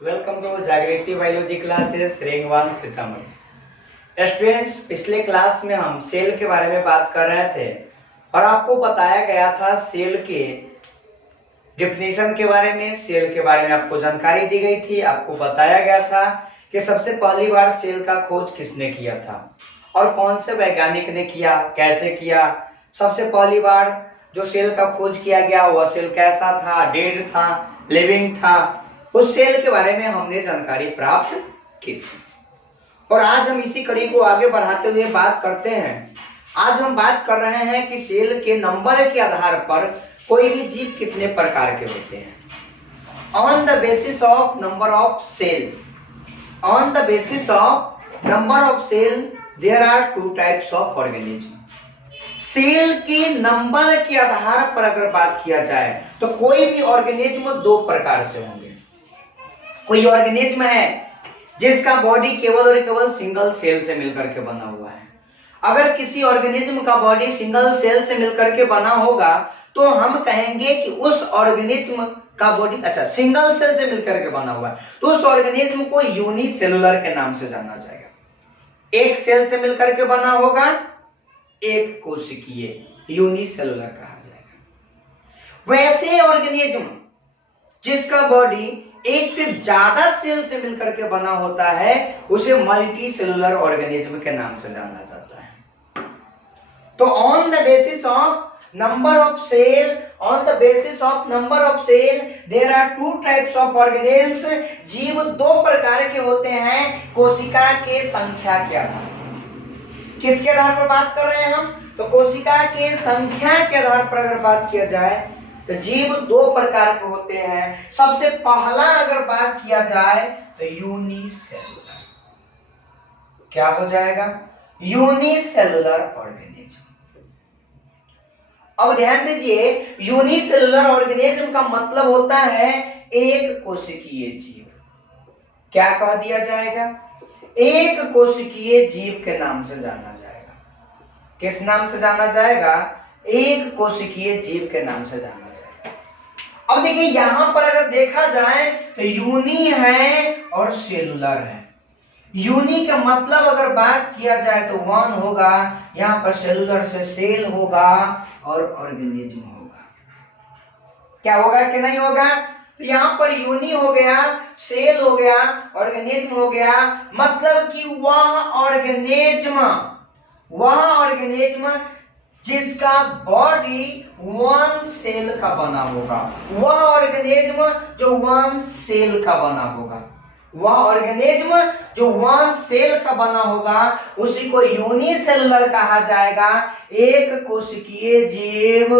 Welcome to जागृति biology classes रेंगवान Sitamarhi. Students, पिछले class में हम सेल के बारे में बात कर रहे थे और आपको बताया गया था सेल के डिफिनेशन के बारे में, सेल के बारे में आपको जानकारी दी गई थी। आपको बताया गया था कि सबसे पहली बार सेल का खोज किसने किया था और कौन से वैज्ञानिक ने किया, कैसे किया। सबसे पहली बार जो सेल का खोज किया गया वह सेल कैसा था, डेड था, लिविंग था, उस सेल के बारे में हमने जानकारी प्राप्त की थी। और आज हम इसी कड़ी को आगे बढ़ाते हुए बात करते हैं। आज हम बात कर रहे हैं कि सेल के नंबर के आधार पर कोई भी जीव कितने प्रकार के होते हैं। On the basis of number of cell, on the basis of number of cell there are two types of organism. Cell के नंबर के आधार पर अगर बात किया जाए तो कोई भी ऑर्गेनिज्म दो प्रकार से होंगे। कोई ऑर्गेनिज्म है जिसका बॉडी केवल और केवल सिंगल सेल से मिलकर के बना हुआ है। अगर किसी ऑर्गेनिज्म का बॉडी सिंगल सेल से मिलकर के बना होगा तो हम कहेंगे कि उस ऑर्गेनिज्म का बॉडी सिंगल सेल से मिलकर के बना हुआ है, तो उस ऑर्गेनिज्म को यूनिसेलुलर के नाम से जाना जाएगा। एक सेल से मिलकर के बना होगा, एक कोशिकीय, यूनिसेलुलर कहा जाएगा। वैसे ऑर्गेनिज्म जिसका बॉडी एक से ज्यादा सेल से मिलकर के बना होता है उसे मल्टी सेलुलर ऑर्गेनिज्म के नाम से जाना जाता है। तो on the basis of number of cell, on the basis of number of cell there are two types of organisms. जीव दो प्रकार के होते हैं कोशिका के संख्या के आधार पर। किसके आधार पर बात कर रहे हैं हम? तो कोशिका के संख्या के आधार पर अगर बात किया जाए तो जीव दो प्रकार के होते हैं। सबसे पहला अगर बात किया जाए तो यूनिसेलुलर। क्या हो जाएगा? Unicellular organism. अब ध्यान दीजिए, यूनिसेलुलर ऑर्गेनिज्म का मतलब होता है एक कोशिकीय जीव। क्या कह दिया जाएगा? एक कोशिकीय जीव के नाम से जाना जाएगा। किस नाम से जाना जाएगा? एक कोशिकीय जीव के नाम से जाना जाएगा। अब देखिए यहां पर अगर देखा जाए तो यूनी है और सेलुलर है। यूनी का मतलब अगर बात किया जाए तो वन होगा, यहां पर सेलुलर से सेल होगा और ऑर्गेनिज्म होगा। क्या होगा कि नहीं होगा? तो यहां पर यूनी हो गया, सेल हो गया, ऑर्गेनिज्म हो गया। मतलब कि वह ऑर्गेनिज्म जिसका बॉडी वन सेल का बना होगा, वह ऑर्गेनिज्म जो वन सेल का बना होगा, वह ऑर्गेनिज्म जो वन सेल का बना होगा उसी को यूनिसेलुलर कहा जाएगा। एक कोशिकीय जीव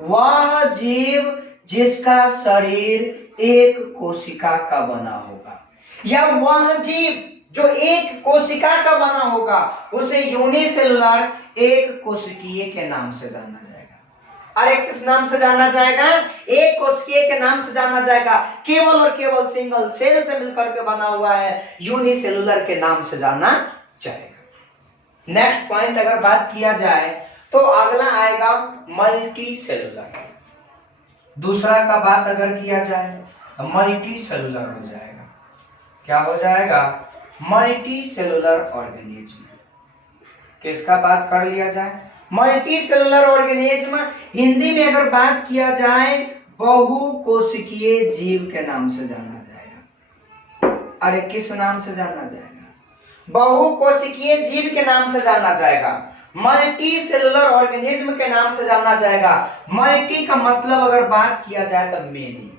वह जीव जिसका शरीर एक कोशिका का बना होगा, या वह जीव जो एक कोशिका का बना होगा उसे यूनिसेलुलर, एक कोशिकीय के नाम से जाना जाएगा। अरे किस नाम से जाना जाएगा? एक कोशिकीय के नाम से जाना जाएगा। केवल और केवल सिंगल सेल से मिलकर के बना हुआ है, यूनिसेलुलर के नाम से जाना जाएगा। नेक्स्ट पॉइंट अगर बात किया जाए तो अगला आएगा मल्टी सेलुलर। दूसरा का बात अगर किया जाए तो मल्टी सेलुलर हो जाएगा। क्या हो जाएगा? Multi cellular organism. किसका बात कर लिया जाए? Multi cellular organism. हिंदी में अगर बात किया जाए बहुकोशिकीय जीव के नाम से जाना जाएगा। अरे किस नाम से जाना जाएगा? बहुकोशिकीय जीव के नाम से जाना जाएगा। मल्टी सेलुलर ऑर्गेनिज्म के नाम से जाना जाएगा। मल्टी का मतलब अगर बात किया जाए तो मेनी।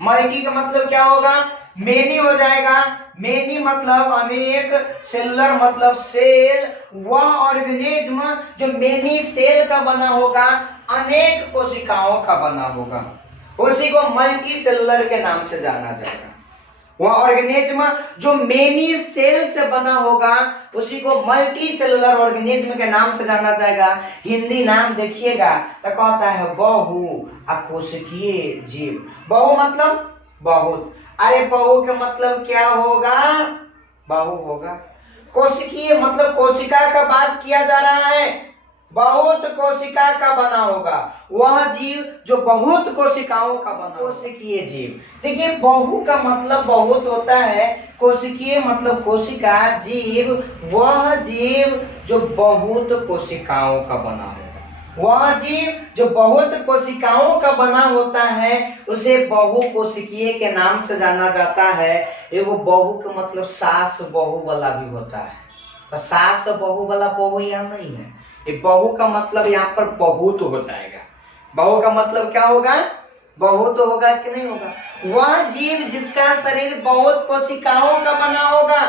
मल्टी का मतलब क्या होगा? मेनी हो जाएगा। मेनी मतलब अनेक, सेलुलर मतलब सेल। वह ऑर्गेनिज्म जो मेनी सेल का बना होगा, अनेक कोशिकाओं का बना होगा, उसी को मल्टी सेलुलर के नाम से जाना जाएगा। वह ऑर्गेनिज्म जो मेनी सेल से बना होगा उसी को मल्टी सेलुलर ऑर्गेनिज्म के नाम से जाना जाएगा। हिंदी नाम देखिएगा तो कहता है बहु कोशिकीय जीव। बहु मतलब बहुत। अरे बहु का मतलब क्या होगा? बहु होगा। कोशिकीय मतलब कोशिका का बात किया जा रहा है, बहुत कोशिका का बना होगा। वह जीव जो बहुत कोशिकाओं का बना, कोशिकीय जीव। देखिए बहु का मतलब बहुत होता है, कोशिकीय मतलब कोशिका, जीव वह जीव जो बहुत कोशिकाओं का बना होगा। वह जीव जो बहुत कोशिकाओं का बना होता है उसे बहुकोशिकीय के नाम से जाना जाता है। एगो बहु का मतलब सास बहु वाला भी होता है, तो सास बहु वाला बहु यहाँ नहीं है। ये बहु का मतलब यहाँ पर बहुत हो जाएगा। बहु का मतलब क्या होगा? बहुत होगा कि नहीं होगा? वह जीव जिसका शरीर बहुत कोशिकाओं का बना होगा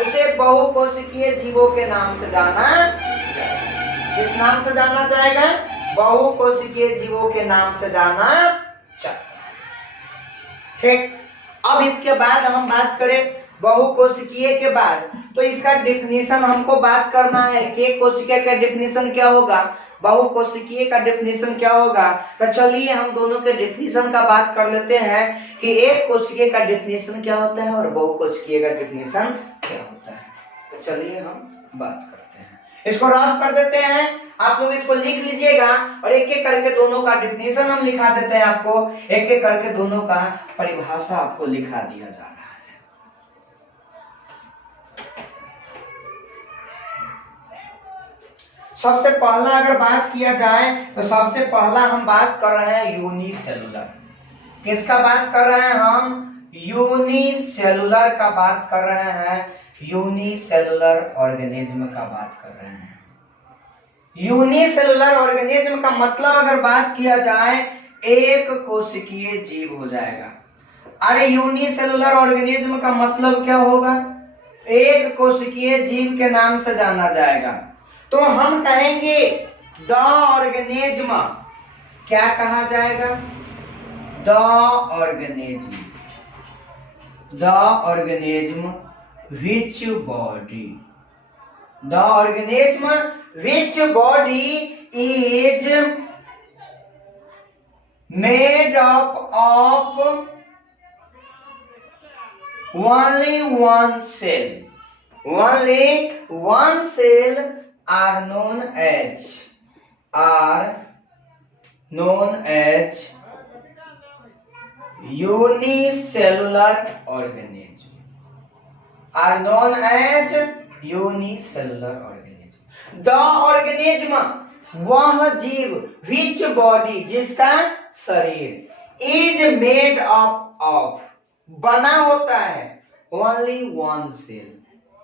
उसे बहुकोशिकीय जीवों के नाम से जाना जाएगा। किस नाम से जाना जाएगा? बहुकोशिकीय जीवों के नाम से जाना जाएगा। ठीक, अब इसके बाद हम बात करें बहुकोशिकीय के बाद, तो इसका डिफिनीशन हमको बात करना है कि एक कोशिका का डिफिनीशन क्या होगा, बहुकोशिकीय का डिफिनीशन क्या होगा। तो चलिए हम दोनों के डिफिनीशन का बात कर लेते हैं कि एक कोशिका का डिफिनीशन क्या होता है और बहुकोशिकीय का डिफिनीशन क्या होता है। तो चलिए हम बात करते हैं, इसको रफ कर देते हैं। आप लोग इसको लिख लीजिएगा और एक एक करके दोनों का डिफिनीशन हम लिखा देते हैं आपको, एक एक करके दोनों का परिभाषा आपको लिखा दिया जा रहा है। सबसे पहला अगर बात किया जाए तो सबसे पहला हम बात कर रहे हैं यूनिसेलुलर। किसका बात कर रहे हैं हम? यूनिसेलुलर का बात कर रहे हैं, यूनिसेलुलर ऑर्गेनिज्म का बात कर रहे हैं। यूनिसेलुलर ऑर्गेनिज्म का मतलब अगर बात किया जाए एक कोशिकीय जीव हो जाएगा। अरे यूनिसेलुलर ऑर्गेनिज्म का मतलब क्या होगा? एक कोशिकीय जीव के नाम से जाना जाएगा। तो हम कहेंगे द ऑर्गेनिज्म, क्या कहा जाएगा? The organism, the organism which body, the organism which body is made up of only one cell, only one cell are known as unicellular organism, are known as unicellular organism. The organism वह जीव, which body जिसका शरीर, is made up of बना होता है, only one cell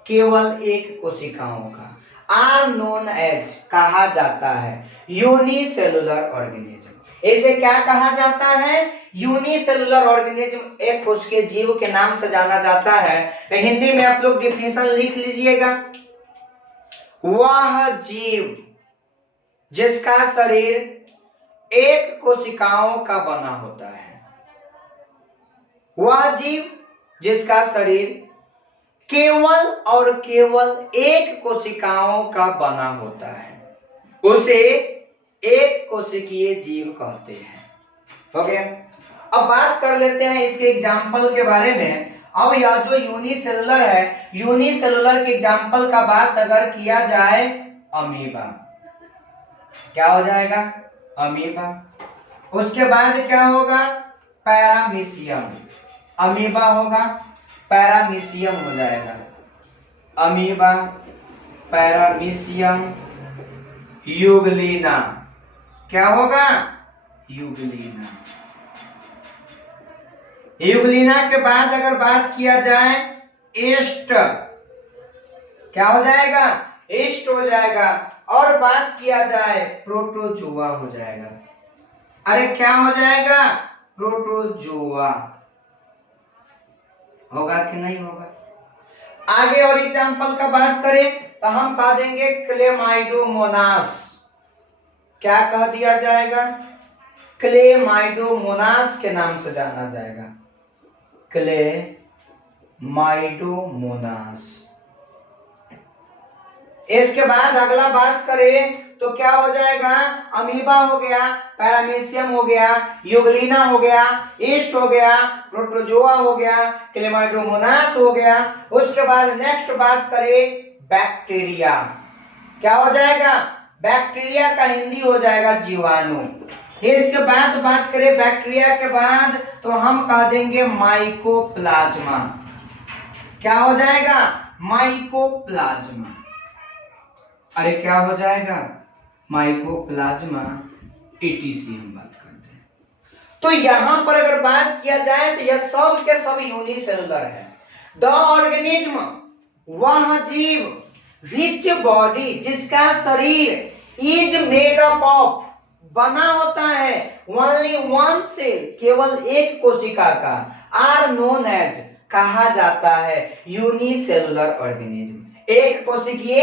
केवल एक कोशिकाओं का, are known as कहा जाता है यूनिसेलुलर ऑर्गेनिज्म। इसे क्या कहा जाता है? यूनिसेलुलर ऑर्गेनिज्म, एक कोशिकीय जीव के नाम से जाना जाता है। तो हिंदी में आप लोग डिफिनेशन लिख लीजिएगा, वह जीव जिसका शरीर एक कोशिकाओं का बना होता है, वह जीव जिसका शरीर केवल और केवल एक कोशिकाओं का बना होता है उसे एक कोशिकीय जीव कहते हैं। हो गया। अब बात कर लेते हैं इसके एग्जाम्पल के बारे में। अब यह जो यूनिसेलुलर है, यूनिसेलुलर के एग्जाम्पल का बात अगर किया जाए, अमीबा, क्या हो जाएगा? अमीबा। उसके बाद क्या होगा? पैरामीशियम, अमीबा होगा, पैरामीशियम हो जाएगा, अमीबा, पैरामीशियम, यूग्लिना, क्या होगा? यूग्लिना। यूग्लिना के बाद अगर बात किया जाए ईस्ट, क्या हो जाएगा? ईस्ट हो जाएगा। और बात किया जाए प्रोटोजोआ हो जाएगा। अरे क्या हो जाएगा? प्रोटोजोआ होगा कि नहीं होगा? आगे और एग्जाम्पल का बात करें तो हम कह देंगे क्लेमाइडोमोनास, क्या कह दिया जाएगा? क्लेमाइडोमोनास के नाम से जाना जाएगा, क्लेमाइडोमोनास। इसके बाद अगला बात करें तो क्या हो जाएगा? अमीबा हो गया, पैरामीशियम हो गया, यूग्लिना हो गया, ईस्ट हो गया, प्रोटोजोआ हो गया, क्लेमाइडोमोनास हो गया। उसके बाद नेक्स्ट बात करें बैक्टीरिया, क्या हो जाएगा? बैक्टीरिया का हिंदी हो जाएगा जीवाणु। फिर इसके बाद बात करें बैक्टीरिया के बाद तो हम कह देंगे माइकोप्लाज्मा। क्या हो जाएगा? माइकोप्लाज्मा। अरे क्या हो जाएगा? माइकोप्लाज्मा ईटीसी हम बात करते हैं। तो यहां पर अगर बात किया जाए तो यह सब के सब यूनिसेलुलर है। द ऑर्गेनिज्म वह जीव विच बॉडी जिसका शरीर इज मेड अप ऑफ बना होता है ओनली वन सेल केवल एक कोशिका का आर नोन एज कहा जाता है यूनिसेलुलर ऑर्गेनिज्म। एक कोशिकीय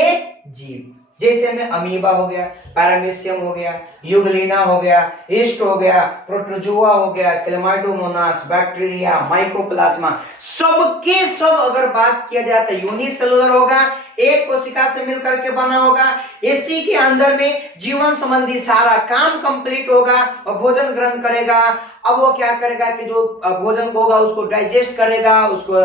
जीव जैसे में अमीबा हो गया, पैरामीशियम हो गया, यूग्लिना हो गया, ईस्ट हो गया, प्रोटोजोआ हो गया, क्लेमाइडोमोनास, बैक्टीरिया, माइकोप्लाज्मा, सबके सब अगर बात किया जाए तो यूनिसेलुलर होगा, एक कोशिका से मिलकर के बना होगा। इसी के अंदर में जीवन संबंधी सारा काम कंप्लीट होगा और भोजन ग्रहण करेगा। अब वो क्या करेगा कि जो भोजन होगा उसको डाइजेस्ट करेगा, उसको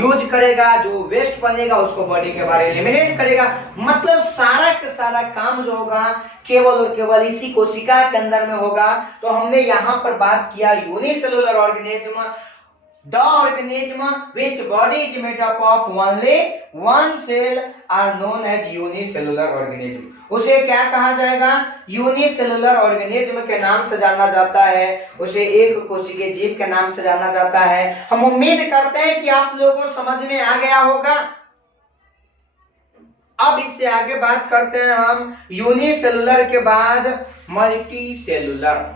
यूज करेगा, जो वेस्ट बनेगा उसको बॉडी के बाहर एलिमिनेट करेगा। मतलब सारा का सारा काम जो होगा केवल और केवल इसी कोशिका के अंदर में होगा। तो हमने यहाँ पर बात किया unicellular organism, the organism which body is made up of only one cell are known as unicellular organism। उसे क्या कहा जाएगा? यूनिसेलुलर ऑर्गेनिज्म के नाम से जाना जाता है, उसे एक कोशिकीय जीव के नाम से जाना जाता है। हम उम्मीद करते हैं कि आप लोगों को समझ में आ गया होगा। अब इससे आगे बात करते हैं हम यूनिसेलुलर के बाद मल्टीसेलुलर।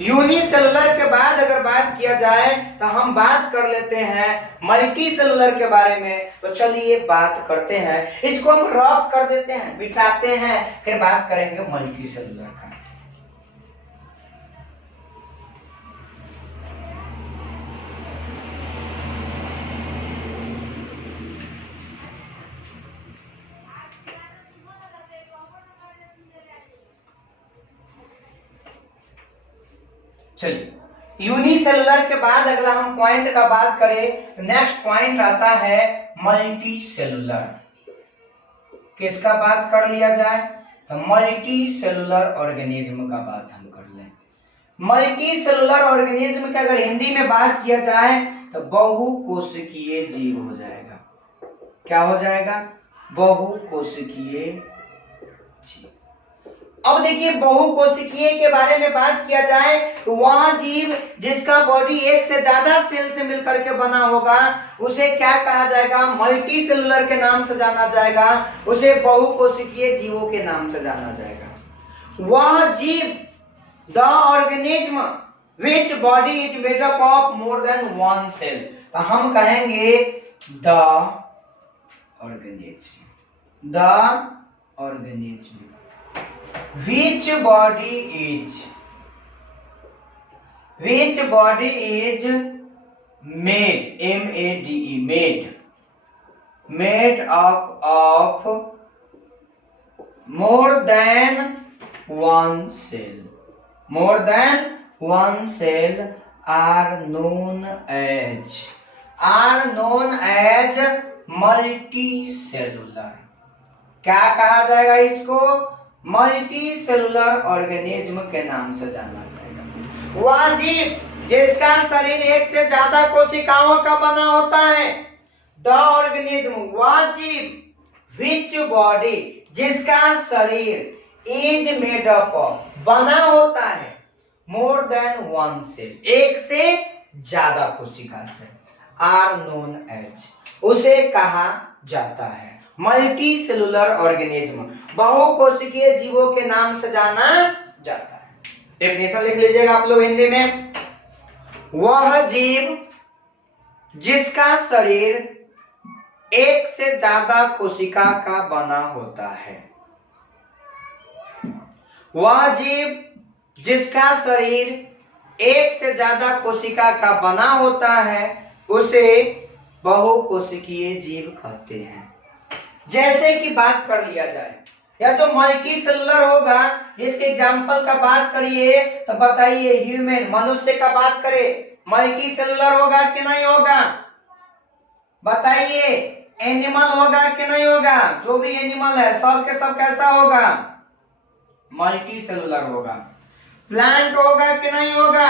यूनिसेलुलर के बाद अगर बात किया जाए तो हम बात कर लेते हैं मल्टीसेलुलर के बारे में। तो चलिए बात करते हैं, इसको हम रफ कर देते हैं, मिटाते हैं, फिर बात करेंगे मल्टीसेलुलर का। चलिए यूनिसेलुलर के बाद अगला हम पॉइंट का बात करें तो नेक्स्ट पॉइंट आता है मल्टीसेलुलर। किसका बात कर लिया जाए तो मल्टीसेलुलर ऑर्गेनिज्म का बात हम कर लें। मल्टीसेलुलर ऑर्गेनिज्म की अगर हिंदी में बात किया जाए तो बहुकोशिकीय जीव हो जाएगा। क्या हो जाएगा? बहुकोशिकीय जीव। अब देखिए बहुकोशिकीय के बारे में बात किया जाए तो वह जीव जिसका बॉडी एक से ज्यादा सेल से मिलकर के बना होगा उसे क्या कहा जाएगा? मल्टीसेलुलर के नाम से जाना जाएगा, उसे बहुकोशिकीय जीवों के नाम से जाना जाएगा। वह जीव the organism which body is made up of more than one cell, तो हम कहेंगे the organism. The organism which body is made made up of more than one cell are known as multicellular। क्या कहा जाएगा इसको? Multicellular organism के नाम से जाना जाएगा। वह जीव जिसका शरीर एक से ज्यादा कोशिकाओं का बना होता है। द ऑर्गेनिज्म वह जीव विच बॉडी जिसका शरीर इज मेड अप ऑफ बना होता है मोर देन वन सेल एक से ज्यादा कोशिका से आर नोन एज उसे कहा जाता है मल्टीसेलुलर ऑर्गेनिज्म। बहुकोशिकीय जीवों के नाम से जाना जाता है। डेफिनेशन लिख लीजिएगा आप लोग हिंदी में। वह जीव जिसका शरीर एक से ज्यादा कोशिका का बना होता है। वह जीव जिसका शरीर एक से ज्यादा कोशिका का बना होता है उसे बहुकोशिकीय जीव कहते हैं। जैसे कि बात कर लिया जाए या जो मल्टीसेलुलर होगा इसके एग्जांपल का बात करिए तो बताइए ह्यूमन मनुष्य का बात करें मल्टीसेलुलर होगा कि नहीं होगा? बताइए एनिमल होगा कि नहीं होगा? जो भी एनिमल है सब के सब कैसा होगा? मल्टी सेलुलर होगा। प्लांट होगा कि नहीं होगा?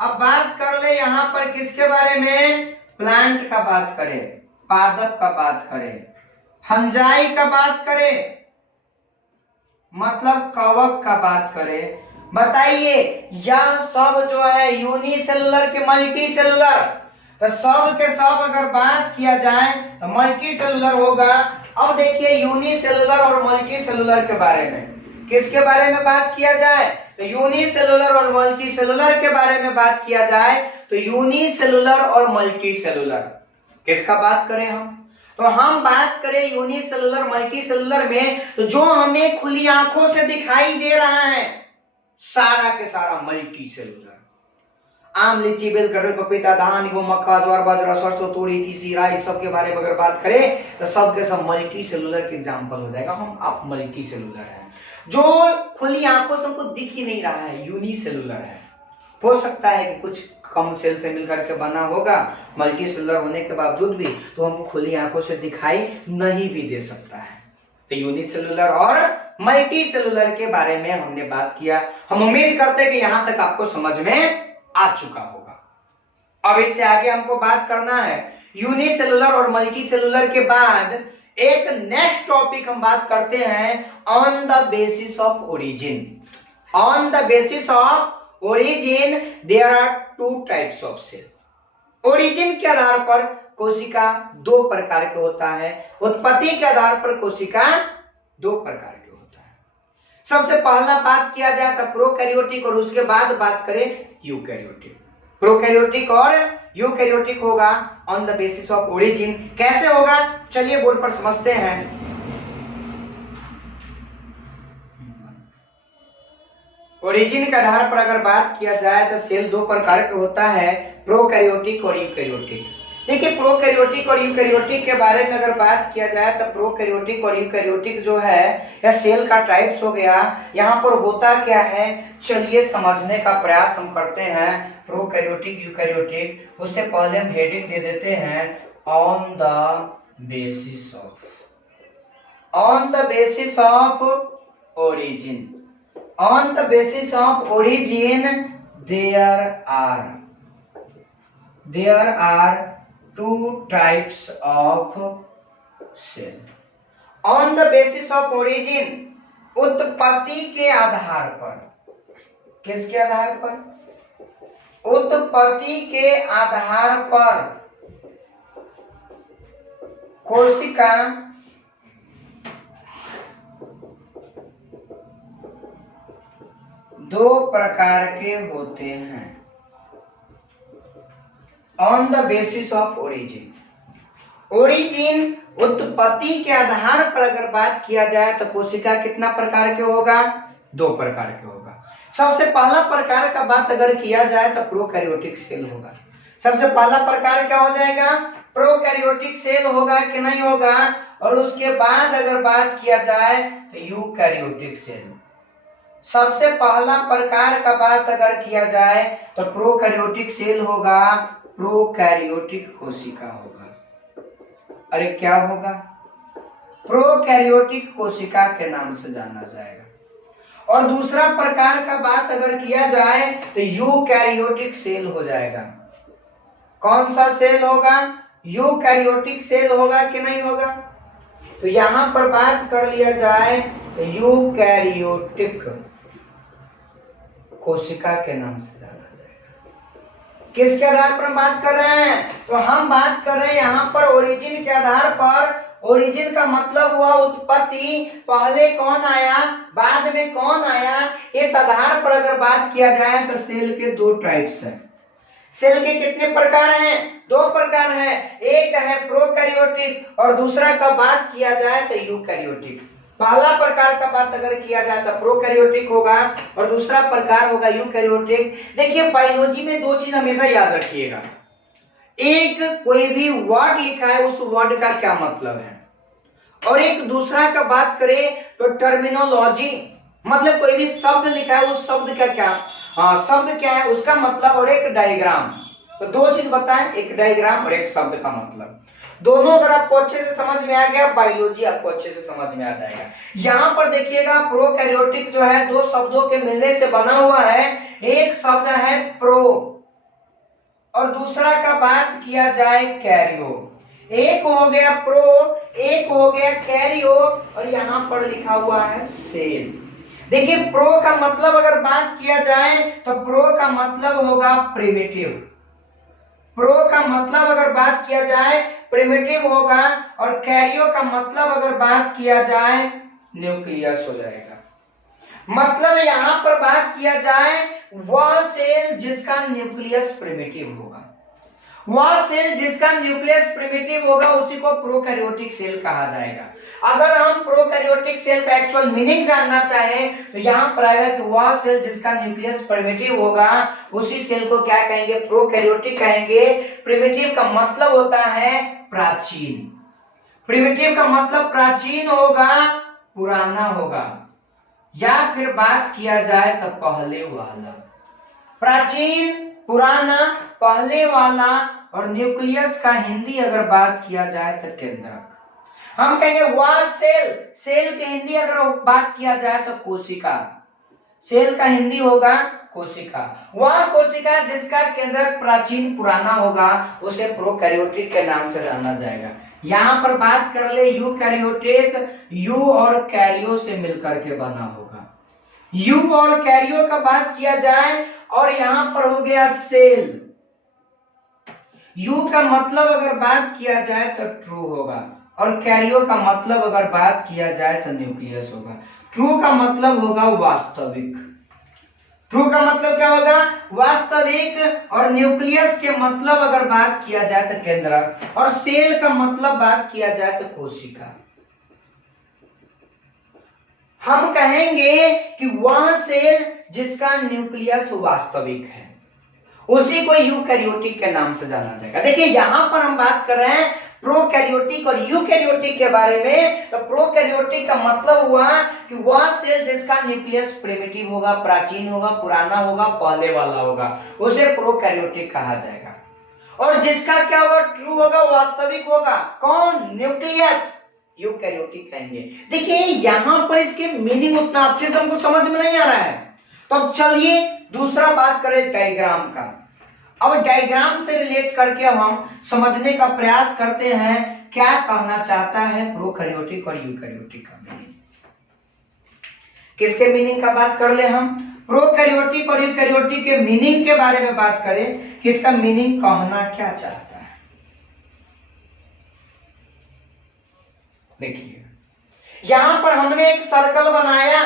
अब बात कर ले यहां पर किसके बारे में? प्लांट का बात करें, पादप का बात करें, फंजाई का बात करें, मतलब कवक का बात करें। बताइए यह सब जो है यूनिसेलुलर के मल्टी सेलुलर? तो सब के सब अगर बात किया जाए तो मल्टी सेलुलर होगा। अब देखिए यूनिसेलुलर और मल्टी सेलुलर के बारे में, किसके बारे में बात किया जाए? तो यूनिसेलुलर और मल्टी सेलुलर के बारे में बात किया जाए तो यूनिसेलुलर और मल्टी सेलुलर किसका बात करें हम? तो हम बात करें यूनिसेलुलर मल्टी सेलुलर में, तो जो हमें खुली आंखों से दिखाई दे रहा है सारा के सारा मल्टी सेलुलर। आम, लीची, बेल, कटहल, पपीता, धान, गेहूं, मक्का, ज्वार, बाजरा, सरसों, तूड़ी, तीसी, राई, सब के बारे में अगर बात करें तो सब के सब मल्टी सेलुलर के एग्जाम्पल हो जाएगा। हम आप मल्टी सेलुलर है, जो खुली आंखों से हमको दिख ही नहीं रहा है, यूनिसेलुलर है। हो सकता है कि कुछ कम सेल से मिलकर के बना होगा, मल्टी सेलुलर होने के बावजूद भी तो हमको खुली आंखों से दिखाई नहीं भी दे सकता है। तो यूनिसेलुलर और मल्टी सेलुलर के बारे में हमने बात किया। हम उम्मीद करते हैं कि यहां तक आपको समझ में आ चुका होगा। अब इससे आगे हमको बात करना है यूनिसेलुलर और मल्टी सेलुलर के बाद एक नेक्स्ट टॉपिक हम बात करते हैं on the basis of origin. On the basis of origin there are two types of cell. Origin के आधार पर कोशिका दो प्रकार के होता है, उत्पत्ति के आधार पर कोशिका दो प्रकार के होता है। सबसे पहला बात किया जाए तो प्रोकैरियोटिक और उसके बाद बात करें यूकैरियोटिक। प्रोकैरियोटिक और यूकैरियोटिक होगा on the basis of origin. कैसे होगा चलिए बोर्ड पर समझते हैं। ओरिजिन के आधार पर अगर बात किया जाए तो सेल दो प्रकार के होता है, प्रोकैरियोटिक और यूकैरियोटिक। देखिए प्रोकैरियोटिक और यूकैरियोटिक के बारे में अगर बात किया जाए तो प्रोकैरियोटिक और यूकैरियोटिक जो है यह सेल का टाइप्स हो गया। यहाँ पर होता क्या है चलिए समझने का प्रयास हम करते हैं। प्रोकैरियोटिक यूकैरियोटिक, उससे पहले हम हेडिंग दे देते हैं on the basis of, on the basis of origin. On the basis of origin there are two types of cell. On the basis of origin, उत्पत्ति के आधार पर, किसके आधार पर? उत्पत्ति के आधार पर कोशिका दो प्रकार के होते हैं। On the basis of origin, origin उत्पत्ति के आधार पर अगर बात किया जाए तो कोशिका कितना प्रकार के होगा? दो प्रकार के होगा। सबसे पहला प्रकार का बात अगर किया जाए तो प्रोकैरियोटिक सेल होगा। सबसे पहला प्रकार क्या हो जाएगा? प्रोकैरियोटिक सेल होगा कि नहीं होगा? और उसके बाद अगर बात किया जाए तो यूकैरियोटिक सेल। सबसे पहला प्रकार का बात अगर किया जाए तो प्रोकैरियोटिक सेल होगा, प्रोकैरियोटिक कोशिका होगा। अरे क्या होगा? प्रोकैरियोटिक कोशिका के नाम से जाना जाएगा। और दूसरा प्रकार का बात अगर किया जाए तो यूकैरियोटिक सेल हो जाएगा। कौन सा सेल होगा? यूकैरियोटिक सेल होगा कि नहीं होगा? तो यहां पर बात कर लिया जाए तो यूकैरियोटिक कोशिका के नाम से जाना जाएगा। किसके आधार पर हम बात कर रहे हैं? तो हम बात कर रहे हैं यहाँ पर ओरिजिन के आधार पर। ओरिजिन का मतलब हुआ उत्पत्ति, पहले कौन आया बाद में कौन आया, इस आधार पर अगर बात किया जाए तो सेल के दो टाइप्स हैं। सेल के कितने प्रकार हैं? दो प्रकार हैं, एक है प्रोकैरियोटिक और दूसरा का बात किया जाए तो यूकैरियोटिक। पहला प्रकार का बात अगर किया जाए तो प्रोकैरियोटिक होगा और दूसरा प्रकार होगा यूकैरियोटिक। देखिए बायोलॉजी में दो चीज हमेशा याद रखिएगा, एक कोई भी वर्ड लिखा है उस वर्ड का क्या मतलब है, और एक दूसरा का बात करें तो टर्मिनोलॉजी, मतलब कोई भी शब्द लिखा है उस शब्द का क्या शब्द क्या है उसका मतलब, और एक डायग्राम। तो दो चीज बताएं, एक डायग्राम और एक शब्द का मतलब। दोनों अगर आपको अच्छे से समझ में आ गया, बायोलॉजी आपको अच्छे से समझ में आ जाएगा। यहां पर देखिएगा प्रोकैरियोटिक जो है दो शब्दों के मिलने से बना हुआ है। एक शब्द है प्रो और दूसरा का बात किया जाए कैरियो। एक हो गया प्रो, एक हो गया कैरियो, और यहां पर लिखा हुआ है सेल। देखिए प्रो का मतलब अगर बात किया जाए तो प्रो का मतलब होगा प्रिमिटिव। प्रो का मतलब अगर बात किया जाए प्रिमिटिव होगा, और कैरियो का मतलब अगर बात किया जाए न्यूक्लियस हो जाएगा। मतलब यहां पर बात किया जाए वह सेल जिसका न्यूक्लियस प्रिमिटिव होगा, वह सेल जिसका न्यूक्लियस प्रिमिटिव होगा उसी को प्रोकैरियोटिक सेल कहा जाएगा। अगर हम प्रोकैरियोटिक सेल का एक्चुअल मीनिंग जानना चाहें तो यहां पर आएगा कि वह सेल जिसका न्यूक्लियस प्रिमिटिव होगा उसी सेल को क्या कहेंगे, प्रोकैरियोटिक कहेंगे। प्रिमिटिव का मतलब होता है प्राचीन, प्रिमिटिव का मतलब प्राचीन होगा, पुराना होगा, या फिर बात किया जाए तो पहले वाला। प्राचीन, पुराना, पहले वाला, और न्यूक्लियस का हिंदी अगर बात किया जाए तो केंद्रक। हम कहेंगे वह सेल, सेल की हिंदी अगर बात किया जाए तो कोशिका, सेल का हिंदी होगा कोशिका। वह कोशिका जिसका केंद्रक प्राचीन पुराना होगा उसे प्रोकैरियोटिक के नाम से जाना जाएगा। यहां पर बात कर ले यूकैरियोटिक, यू और कैरियो से मिलकर के बना होगा। यू और कैरियो का बात किया जाए और यहां पर हो गया सेल। यू का मतलब अगर बात किया जाए तो ट्रू होगा, और कैरियो का मतलब अगर बात किया जाए तो न्यूक्लियस होगा। ट्रू का मतलब होगा वास्तविक, ट्रू का मतलब क्या होगा, वास्तविक, और न्यूक्लियस के मतलब अगर बात किया जाए तो केंद्रक, और सेल का मतलब बात किया जाए तो कोशिका। हम कहेंगे कि वह सेल जिसका न्यूक्लियस वास्तविक है उसी को यूकैरियोटिक के नाम से जाना जाएगा। देखिए यहां पर हम बात कर रहे हैं प्रोकैरियोटिक और यूकैरियोटिक के बारे में। तो प्रोकैरियोटिक का मतलब हुआ कि वह सेल जिसका न्यूक्लियस प्रिमिटिव होगा, प्राचीन होगा, पुराना होगा, पहले वाला होगा, उसे प्रोकैरियोटिक कहा जाएगा। और जिसका क्या होगा, ट्रू होगा, वास्तविक होगा, कौन, न्यूक्लियस, यूकैरियोटिक कहेंगे। देखिए यहां पर इसके मीनिंग उतना अच्छे से हमको समझ में नहीं आ रहा है, तो अब चलिए दूसरा बात करें डायग्राम का। अब डायग्राम से रिलेट करके हम समझने का प्रयास करते हैं क्या कहना चाहता है प्रोकैरियोटिक और यूकैरियोटिक का मीनिंग। किसके मीनिंग का बात कर ले हम, प्रोकैरियोटिक और यूकैरियोटिक के मीनिंग के बारे में बात करें कि इसका मीनिंग कहना क्या चाहता है। देखिए यहां पर हमने एक सर्कल बनाया,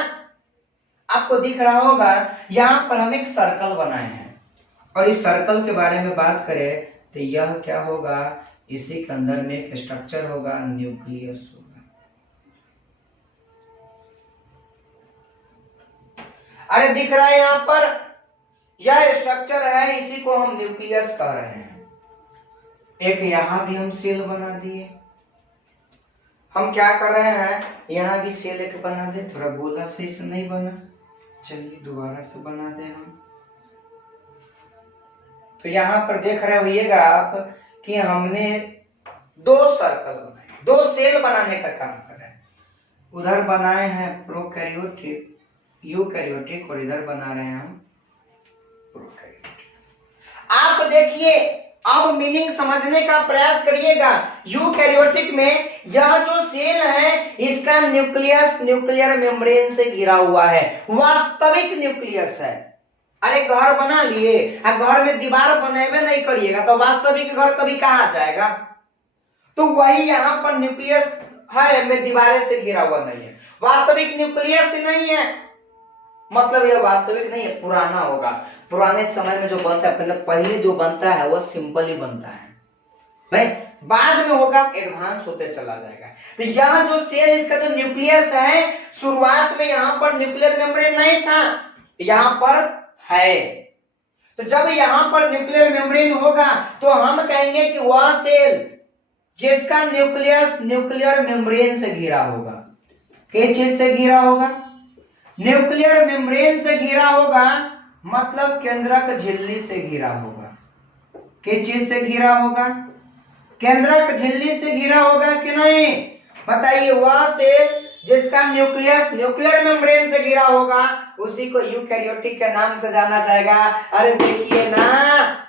आपको दिख रहा होगा यहां पर हम एक सर्कल बनाए हैं, और इस सर्कल के बारे में बात करें तो यह क्या होगा, इसी के अंदर में एक स्ट्रक्चर होगा, न्यूक्लियस होगा। अरे दिख रहा है यहां पर, यह स्ट्रक्चर है, इसी को हम न्यूक्लियस कह रहे हैं। एक यहां भी हम सेल बना दिए। हम क्या कर रहे हैं, यहां भी सेल एक बना दे, थोड़ा गोला सही से नहीं बना, चलिए दोबारा से बना दे हम। तो यहां पर देख रहे होइएगा आप कि हमने दो सर्कल बनाए, दो सेल बनाने का काम कर रहे हैं। उधर बनाए हैं प्रोकैरियोटिक, यूकैरियोटिक, और इधर बना रहे हैं हम प्रोकैरियोटिक। आप देखिए अब मीनिंग समझने का प्रयास करिएगा। यूकैरियोटिक में यह जो सेल है इसका न्यूक्लियस न्यूक्लियर मेम्ब्रेन से घिरा हुआ है, वास्तविक न्यूक्लियस है। अरे घर बना लिए, घर में दीवार बनाए नहीं करिएगा तो वास्तविक घर कभी कहाँ जाएगा। तो वही यहाँ पर न्यूक्लियस है, में दीवारें से घिरा हुआ नहीं है, वास्तविक न्यूक्लियस नहीं है, मतलब यह वास्तविक नहीं है, पुराना होगा। पुराने समय में जो बनता है, पहले जो बनता है वह सिंपल ही बनता है, नहीं बाद में होगा एडवांस होते चला जाएगा। तो यह जो सेल इसका जो न्यूक्लियस है, शुरुआत में यहाँ पर न्यूक्लियर मेम्ब्रेन नहीं था, यहाँ पर है। तो जब यहां पर न्यूक्लियर मेम्ब्रेन होगा तो हम कहेंगे कि वह सेल जिसका न्यूक्लियस न्यूक्लियर मेम्ब्रेन से घिरा होगा। किस चीज से घिरा होगा, न्यूक्लियर मेम्ब्रेन से घिरा होगा, मतलब केंद्रक झिल्ली से घिरा होगा। किस चीज से घिरा होगा? केंद्रक झिल्ली से घिरा होगा कि नहीं? बताइए, वह सेल जिसका न्यूक्लियस न्यूक्लियर मेम्ब्रेन से घिरा होगा उसी को यूकैरियोटिक के नाम से जाना जाएगा। अरे देखिए ना,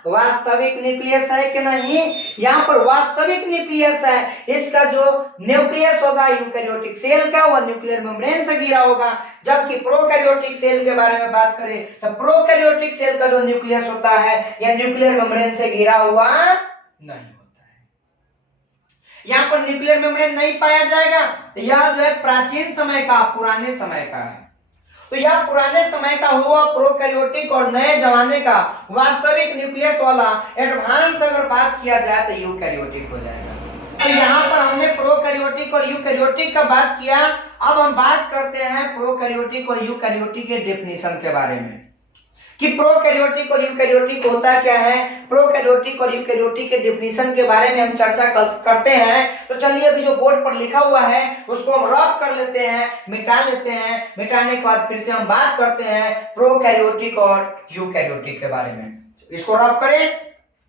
वास्तविक न्यूक्लियस है कि नहीं? यहाँ पर वास्तविक न्यूक्लियस है, इसका जो न्यूक्लियस होगा यूकैरियोटिक सेल का, वह न्यूक्लियर मेम्ब्रेन से घिरा होगा। जबकि प्रोकैरियोटिक सेल के बारे में बात करें तो प्रोकैरियोटिक सेल का जो न्यूक्लियस होता है यह न्यूक्लियर मेम्ब्रेन से घिरा हुआ नहीं। यहाँ पर न्यूक्लियर मेम्ब्रेन नहीं पाया जाएगा। तो यह जो है प्राचीन समय का, पुराने समय का है। तो यह पुराने समय का हुआ प्रोकैरियोटिक और नए जमाने का वास्तविक न्यूक्लियस वाला एडवांस अगर बात किया जाए तो यूकैरियोटिक हो जाएगा। तो यहाँ पर हमने प्रोकैरियोटिक और यूकैरियोटिक का बात किया। अब हम बात करते हैं प्रोकैरियोटिक और यूकैरियोटिक के डेफिनेशन के बारे में कि प्रोकैरियोटिक और यूकैरियोटिक होता क्या है। प्रोकैरियोटिक और यूकैरियोटिक के डेफिनेशन के बारे में हम चर्चा करते हैं। तो चलिए, अभी जो बोर्ड पर लिखा हुआ है उसको हम रफ कर लेते हैं, मिटा लेते हैं। मिटाने के बाद फिर से हम बात करते हैं प्रोकैरियोटिक और यूकैरियोटिक के बारे में। इसको रफ करें,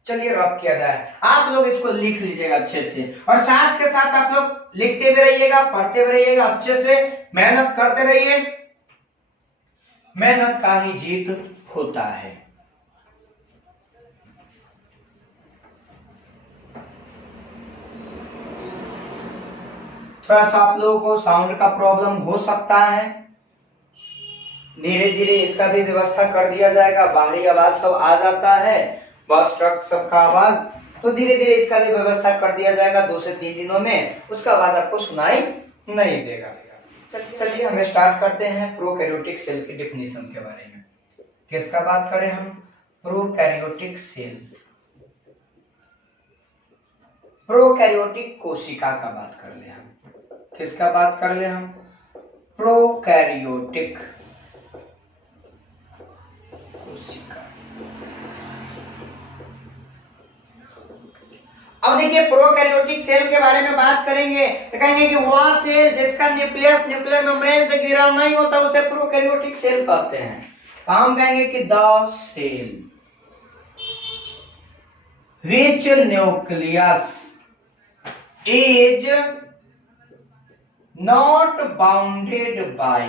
चलिए रफ किया जाए। आप लोग इसको लिख लीजिएगा अच्छे से, और साथ के साथ आप लोग लिखते भी रहिएगा, पढ़ते भी रहिएगा, अच्छे से मेहनत करते रहिए। मेहनत का ही जीत होता है। थोड़ा सा आप लोगों को साउंड का प्रॉब्लम हो सकता है, धीरे धीरे इसका भी व्यवस्था कर दिया जाएगा। बाहरी आवाज सब आ जाता है, बस ट्रक सबका आवाज, तो धीरे धीरे इसका भी व्यवस्था कर दिया जाएगा। 2 से 3 दिनों में उसका आवाज आपको सुनाई नहीं देगा। चलिए हम स्टार्ट करते हैं प्रोकैरियोटिक सेल की डेफिनेशन के बारे में। किसका बात करें हम? प्रोकैरियोटिक सेल, प्रोकैरियोटिक कोशिका का बात कर ले हम। किसका बात कर ले हम? प्रोकैरियोटिक कोशिका। अब देखिए, प्रोकैरियोटिक सेल के बारे में बात करेंगे तो कहेंगे कि वह सेल जिसका न्यूक्लियस न्यूक्लियर मेम्ब्रेन से घिरा नहीं होता उसे प्रोकैरियोटिक सेल कहते हैं। हम कहेंगे कि the cell which nucleus is not bounded by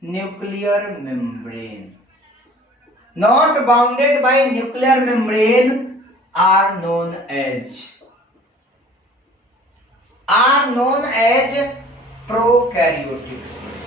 nuclear membrane, not bounded by nuclear membrane are known as prokaryotic cells,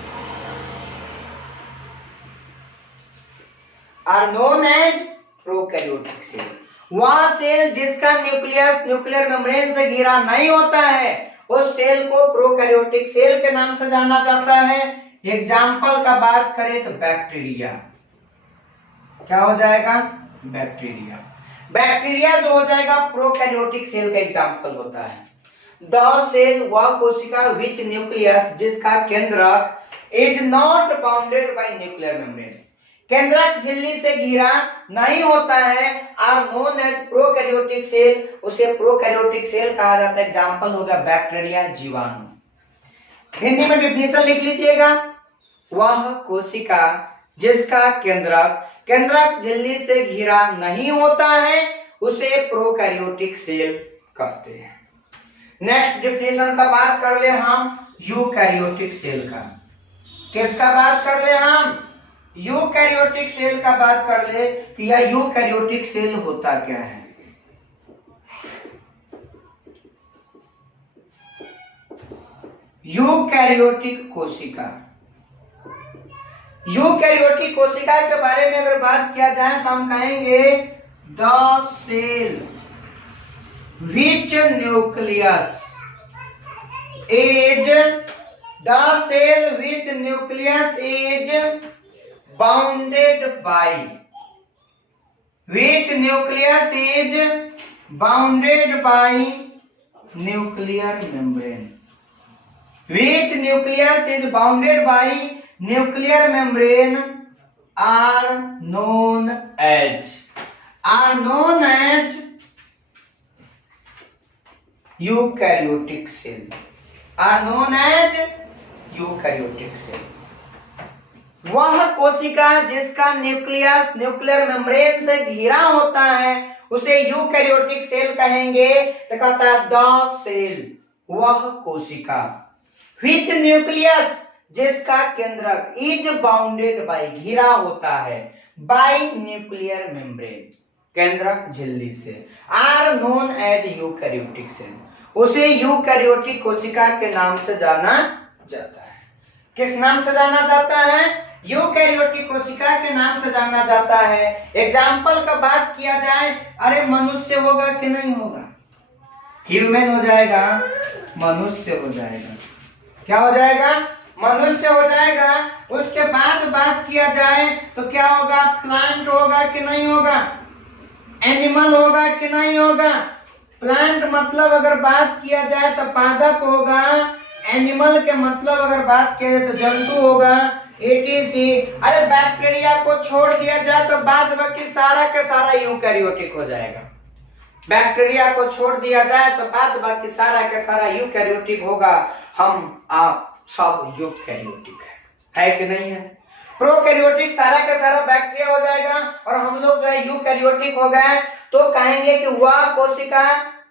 are known as prokaryotic cell। वह सेल जिसका न्यूक्लियस न्यूक्लियर मेम्ब्रेन से घिरा नहीं होता है उस सेल को प्रोकैरियोटिक सेल के नाम से जाना जाता है। एग्जाम्पल का बात करें तो बैक्टीरिया, क्या हो जाएगा? बैक्टीरिया। बैक्टीरिया जो हो जाएगा प्रोकैरियोटिक सेल का एग्जाम्पल होता है। द सेल वह कोशिका विच न्यूक्लियस जिसका केंद्रक is not bounded by nuclear membrane, केंद्रक झिल्ली से घिरा नहीं होता है, are known as prokaryotic cell, उसे प्रोकैरियोटिक सेल कहा जाता है। एग्जाम्पल होगा बैक्टीरिया, जीवाणु। हिंदी में डिफिनेशन लिख लीजिएगा, वह कोशिका जिसका केंद्रक झिल्ली से घिरा नहीं होता है उसे प्रोकैरियोटिक सेल कहते हैं। नेक्स्ट डिफिनेशन का बात कर ले हम यूकैरियोटिक सेल का। किसका बात कर ले हम? यूकैरियोटिक सेल का बात कर ले कि यह यूकैरियोटिक सेल होता क्या है। यूकैरियोटिक कोशिका, यूकैरियोटिक कोशिका के बारे में अगर बात किया जाए तो हम कहेंगे the cell which nucleus is bounded by nuclear membrane, which nucleus is bounded by nuclear membrane are known as eukaryotic cell, are known as eukaryotic cell। वह कोशिका जिसका न्यूक्लियस न्यूक्लियर मेम्ब्रेन से घिरा होता है उसे यूकैरियोटिक सेल कहेंगे। तो कहता है द सेल, वह कोशिका, व्हिच न्यूक्लियस जिसका केंद्रक इज बाउंडेड बाय घिरा होता है बाय न्यूक्लियर मेम्ब्रेन केंद्रक झिल्ली से, are known as eukaryotic cell, उसे यूकैरियोटिक कोशिका के नाम से जाना जाता है। किस नाम से जाना जाता है? यूकैरियोटिक कोशिका के नाम से जाना जाता है। एग्जाम्पल का बात किया जाए, अरे मनुष्य होगा कि नहीं होगा? ह्यूमन हो जाएगा, मनुष्य हो जाएगा। क्या हो जाएगा? मनुष्य हो जाएगा। उसके बाद बात किया जाए तो क्या होगा? प्लांट होगा कि नहीं होगा? एनिमल होगा कि नहीं होगा? प्लांट मतलब अगर बात किया जाए तो पादप होगा, एनिमल के मतलब अगर बात किया जाए तो जंतु होगा, etc। अरे बैक्टीरिया को छोड़ दिया जाए तो बाद बाकी सारा के सारा यूकैरियोटिक हो जाएगा। बैक्टीरिया को छोड़ दिया जाए तो बाद बाकी सारा के सारा यूकैरियोटिक होगा। हम आप सब यूकैरियोटिक है कि नहीं है? प्रोकैरियोटिक सारा का सारा बैक्टीरिया हो जाएगा और हम लोग जो है यूकैरियोटिक हो गए। तो कहेंगे कि वह कोशिका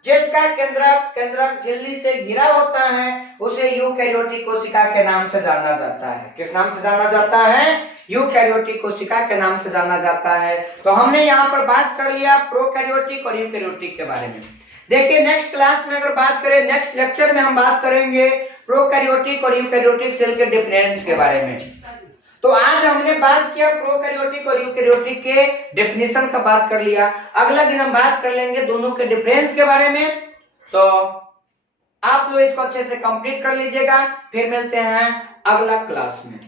जिसका केंद्रक झिल्ली से घिरा होता है उसे यूकैरियोटिक कोशिका के नाम से जाना जाता है। किस नाम से जाना जाता है? यूकैरियोटिक कोशिका के नाम से जाना जाता है। तो हमने यहाँ पर बात कर लिया प्रोकैरियोटिक और यूकैरियोटिक के बारे में। देखिए नेक्स्ट क्लास में अगर बात करें, नेक्स्ट लेक्चर में हम बात करेंगे प्रोकैरियोटिक और यूकैरियोटिक सेल के डिफरेंस के बारे में। तो आज हमने बात किया प्रोकैरियोटिक और यूकैरियोटिक के डेफिनेशन का बात कर लिया। अगला दिन हम बात कर लेंगे दोनों के डिफरेंस के बारे में। तो आप लोग इसको अच्छे से कंप्लीट कर लीजिएगा। फिर मिलते हैं अगला क्लास में।